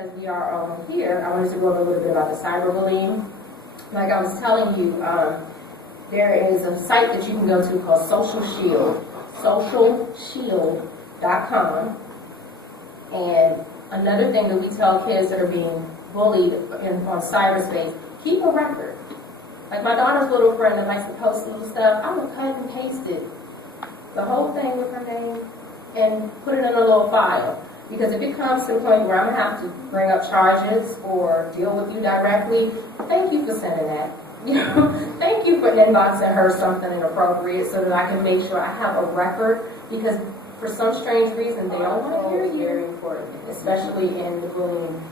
because we are all here, I wanted to go over a little bit about the cyberbullying. Like I was telling you, there is a site that you can go to called Social Shield, socialshield.com. And another thing that we tell kids that are being bullied on cyberspace, keep a record. Like my daughter's little friend that likes to post little stuff, I would cut and paste it, the whole thing with her name, and put it in a little file. Because if it comes to a point where I'm going to have to bring up charges or deal with you directly, thank you for sending that. You know, thank you for inboxing her something inappropriate so that I can make sure I have a record, because for some strange reason they don't want to hear you. Very important, especially in the bullying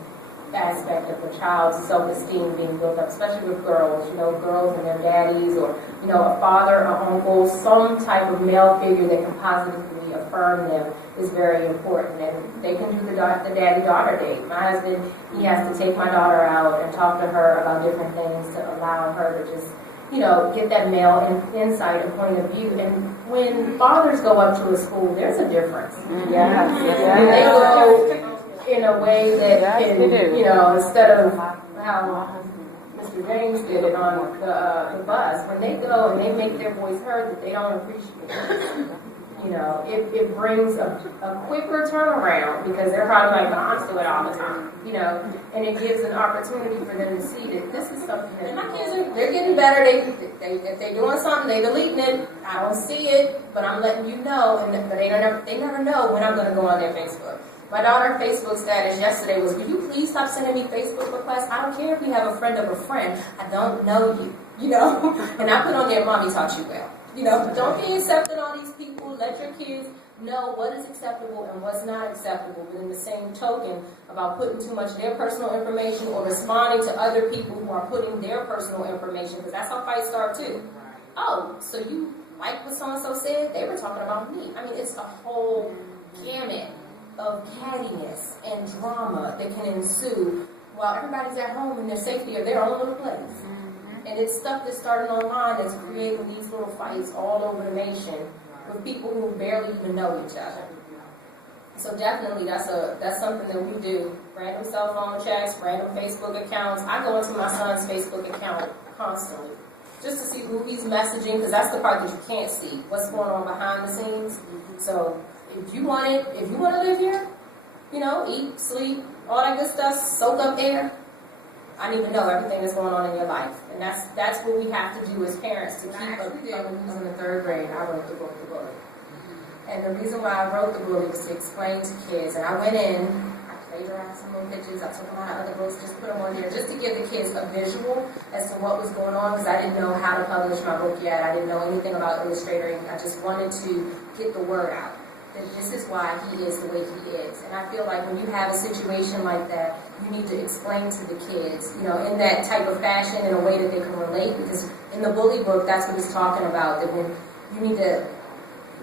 aspect of the child's self-esteem being built up, especially with girls, you know, girls and their daddies, or, you know, a father, an uncle, some type of male figure that can positively affirm them is very important. And they can do the daddy-daughter date. My husband, he has to take my daughter out and talk to her about different things to allow her to just, you know, get that male insight and point of view. And when fathers go up to a school, there's a difference. Yeah. They go in a way that can, you know, instead of how Mr. James did it on the bus, when they go and they make their voice heard that they don't appreciate it, you know, it brings a quicker turnaround, because they're probably like, I'm still it all the time, you know, and it gives an opportunity for them to see that this is something that my kids they're getting better. If they're doing something, they're deleting it. I don't see it, but I'm letting you know, but they never know when I'm going to go on their Facebook. My daughter's Facebook status yesterday was, "Can you please stop sending me Facebook requests? I don't care if you have a friend of a friend. I don't know you," you know? And I put on there, "Mommy taught you well." You know, don't be accepting all these people. Let your kids know what is acceptable and what's not acceptable. But in the same token, about putting too much of their personal information or responding to other people who are putting their personal information, because that's how fights start too. Oh, so you like what so-and-so said? They were talking about me. I mean, it's a whole gamut of cattiness and drama that can ensue while everybody's at home in the safety of their own little place. And it's stuff that's starting online that's creating these little fights all over the nation with people who barely even know each other. So definitely that's something that we do. Random cell phone checks, random Facebook accounts. I go into my son's Facebook account constantly just to see who he's messaging, because that's the part that you can't see, what's going on behind the scenes. So if you want to live here, you know, eat, sleep, all that good stuff, soak up air, I need to know everything that's going on in your life. And that's what we have to do as parents to keep up. When I was in the 3rd grade, I wrote the book, The Bully. And the reason why I wrote The Bully was to explain to kids. And I went in, I plagiarized some little pictures, I took them out of other books, just put them on there, just to give the kids a visual as to what was going on, because I didn't know how to publish my book yet. I didn't know anything about Illustrator. I just wanted to get the word out. That this is why he is the way he is. And I feel like when you have a situation like that, you need to explain to the kids, you know, in that type of fashion, in a way that they can relate. Because in the bully book, that's what it's talking about. That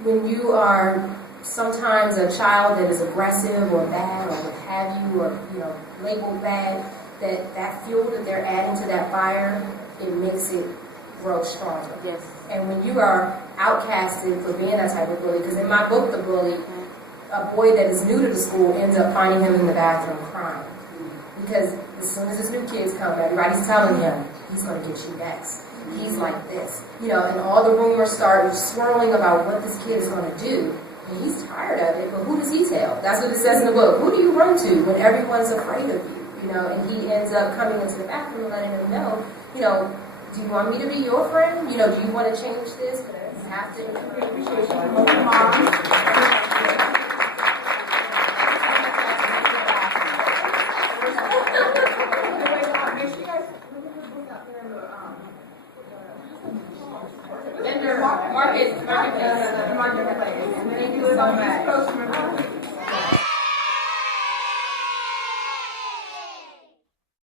when you are sometimes a child that is aggressive or bad or what have you, or, you know, labeled bad, that fuel that they're adding to that fire, it makes it grow stronger. Yes. And when you are outcasted for being that type of bully, because in my book, The Bully, a boy that is new to the school ends up finding him in the bathroom crying. Because as soon as his new kids come, everybody's telling him, he's going to get you next. He's like this. You know, and all the rumors start swirling about what this kid is going to do. And he's tired of it, but who does he tell? That's what it says in the book. Who do you run to when everyone's afraid of you? You know, and he ends up coming into the bathroom and letting them know, you know, do you want me to be your friend? You know, do you want to change this? But you have to appreciate your mom. Marketplace. Thank you so much.